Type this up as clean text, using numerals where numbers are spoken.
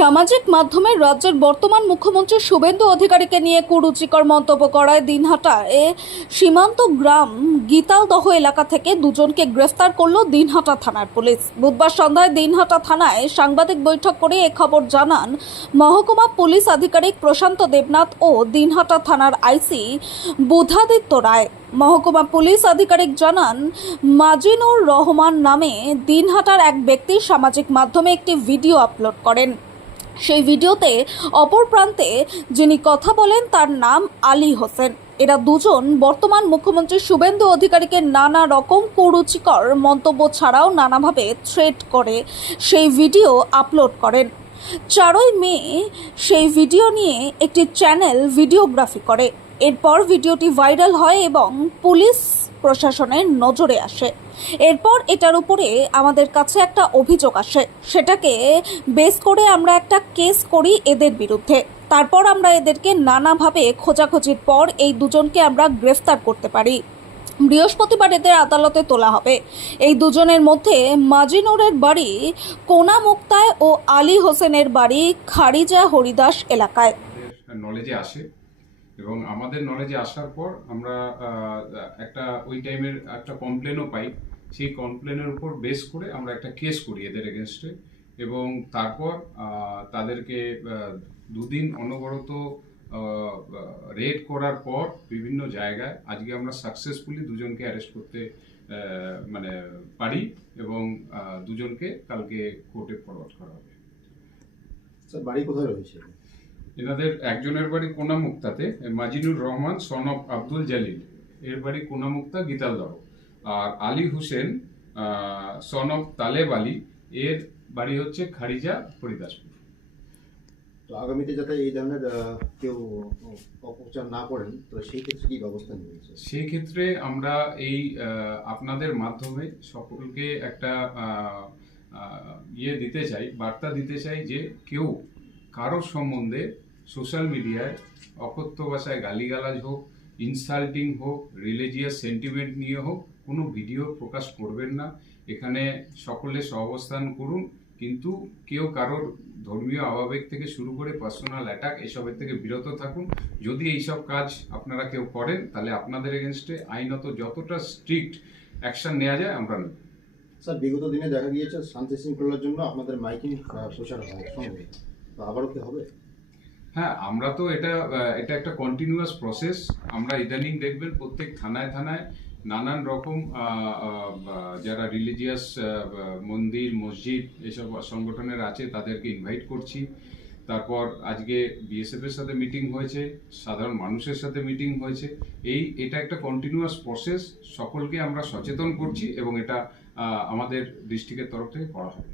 সামাজিক মাধ্যমে রাজ্যের বর্তমান মুখ্যমন্ত্রী শুভেন্দু অধিকারীকে নিয়ে কুরুচিকর মন্তব্য করায় দিনহাটায় সীমান্ত গ্রাম গীতালদহ এলাকা থেকে দুজনকে গ্রেফতার করল দিনহাটা থানার পুলিশ। বুধবার সন্ধ্যায় দিনহাটা থানায় সাংবাদিক বৈঠক করে এ খবর জানান মহকুমা পুলিশ আধিকারিক প্রশান্ত দেবনাথ ও দিনহাটা থানার আইসি বুধাদিত্য রায়। মহকুমা পুলিশ আধিকারিক জানান, মাজিনুর রহমান নামে দিনহাটার এক ব্যক্তি সামাজিক মাধ্যমে একটি ভিডিও আপলোড করেন। সেই ভিডিওতে অপর প্রান্তে যিনি কথা বলেন তার নাম আলী হোসেন। এরা দুজন বর্তমান মুখ্যমন্ত্রী শুভেন্দু অধিকারীকে নানা রকম কুরুচিকর মন্তব্য ছাড়াও নানাভাবে থ্রেট করে সেই ভিডিও আপলোড করেন। 4ই মে সেই ভিডিও নিয়ে একটি চ্যানেল ভিডিওগ্রাফি করে। এরপর ভিডিওটি ভাইরাল হয় এবং পুলিশ প্রশাসনের নজরে আসে। এরপর এটার উপরে আমাদের কাছে একটা অভিযোগ আসে, সেটাকে বেস করে আমরা একটা কেস করি এদের বিরুদ্ধে। তারপর আমরা এদেরকে নানাভাবে খোঁজাখুঁজির পর এই দুজনকে আমরা গ্রেফতার করতে পারি। বৃহস্পতিবার এদের আদালতে তোলা হবে। এই দুজনের মধ্যে মাজিনুরের বাড়ি কোনামুক্তায় ও আলী হোসেনের বাড়ি খারিজা হরিদাস এলাকায়। নলেজে আসে এবং আমাদের নলেজে আসার পর আমরা একটা ওই টাইমের একটা কমপ্লেনও পাই। সেই কমপ্লেনের উপর বেস করে আমরা একটা কেস করি এদের এগেনস্টে এবং তারপর তাদেরকে দুদিন অনবরত রেড করার পর বিভিন্ন জায়গায় আজকে আমরা সাকসেসফুলি দুজনকে অ্যারেস্ট করতে পারি এবং দুজনকে কালকে কোর্টে ফরওয়ার্ড করা হবে। স্যার, বাড়ি কোথায় রয়েছে? এনাদের একজনের বাড়ি কোনামুক্তাতে, মাজিনুর রহমান সন অফ আব্দুল জালিল, এর বাড়ি কোনামুক্তা গীতালদহ। আর আলী হোসেন সন অফ তালেব আলী, এর বাড়ি হচ্ছে খারিজা হরিদাসপুর। তো আগামীতে যাতে এই ধরনের কেউ অপপ্রচার না করেন, তো সেই ক্ষেত্রে কি ব্যবস্থা নিয়েছে? সেই ক্ষেত্রে আমরা এই আপনাদের মাধ্যমে সকলকে একটা দিতে চাই, বার্তা দিতে চাই যে কেউ কারোর সম্বন্ধে সোশ্যাল মিডিয়ায় অকথ্য ভাষায় গালিগালাজ হোক, ইনসাল্টিং হোক, রিলিজিয়াস সেন্টিমেন্ট নিয়ে হোক কোনো ভিডিও প্রকাশ করবেন না। এখানে সকলে সহাবস্থান করুন, কিন্তু কেউ কারোর ধর্মীয় আবেগ থেকে শুরু করে পার্সোনাল অ্যাটাক এসবের থেকে বিরত থাকুন। যদি এইসব কাজ আপনারা কেউ করেন তাহলে আপনাদের এগেনস্টে আইনত যতটা স্ট্রিক্ট অ্যাকশন নেওয়া যায় আমরা নেব। স্যার, বিগত দিনে দেখা গিয়েছে শান্তি শৃঙ্খলার জন্য আপনাদের মাইকিং প্রচার হয় সঙ্গে, তো আবারও কি হবে? হ্যাঁ, আমরা তো এটা একটা কন্টিনিউয়াস প্রসেস। আমরা ইদানিং দেখবেন প্রত্যেক থানায় থানায় নানান রকম যারা রিলিজিয়াস মন্দির মসজিদ এসব সংগঠনের আছে তাদেরকে ইনভাইট করছি। তারপর আজকে বিএসএফ এর সাথে মিটিং হয়েছে, সাধারণ মানুষের সাথে মিটিং হয়েছে। এটা একটা কন্টিনিউয়াস প্রসেস, সকলকে আমরা সচেতন করছি এবং এটা আমাদের ডিস্ট্রিক্টের তরফ থেকে করা হবে।